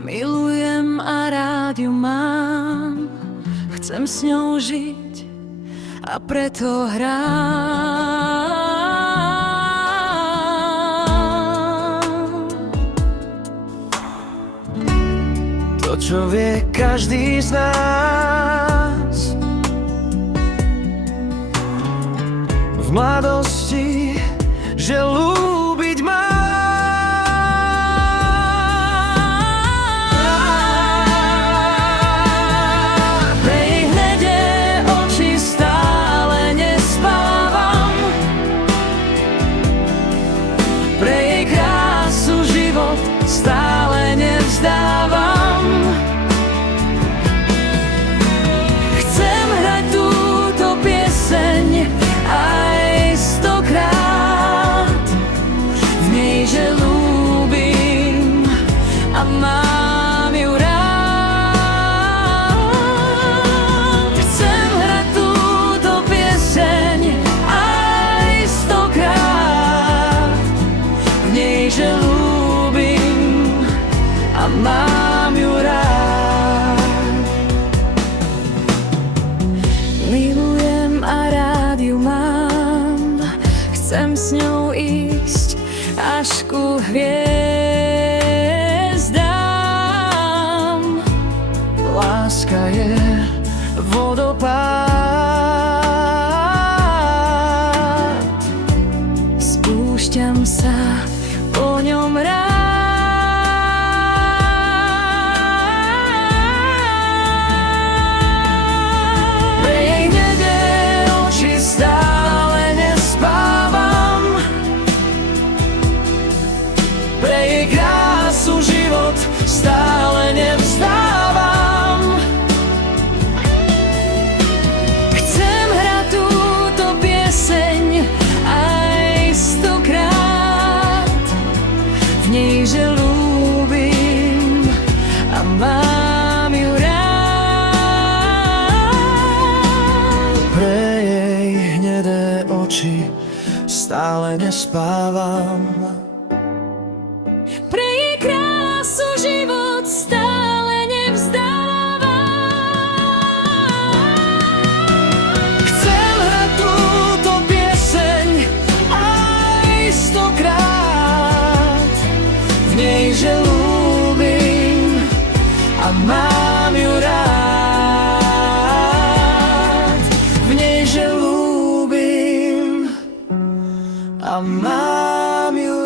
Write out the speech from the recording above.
Milujem a rád ju mám, chcem s ňou žiť a preto hrám. To, čo vie každý z nás v mladosti, že ľúbiť má. Stále nevzdávam. Chcem hrať túto pieseň aj stokrát, v nej, že ľúbim a mám ju rád. Chcem hrať túto pieseň aj stokrát, v nej, že a mám ju rád. Milujem a rád ju mám, chcem s ňou ísť až ku hviezdám. Láska je vodopád, spúšťam sa po ňom rád. Stále nevzdávam. Chcem hrať túto pieseň aj stokrát, v nej, že ľúbim a mám ju rád. Pre jej hnedé oči stále nespávam. Život stále nevzdávam. Chcem hrať túto pieseň aj stokrát, v nej, že ľúbim a mám ju rád. V nej, že ľúbim a mám ju rád.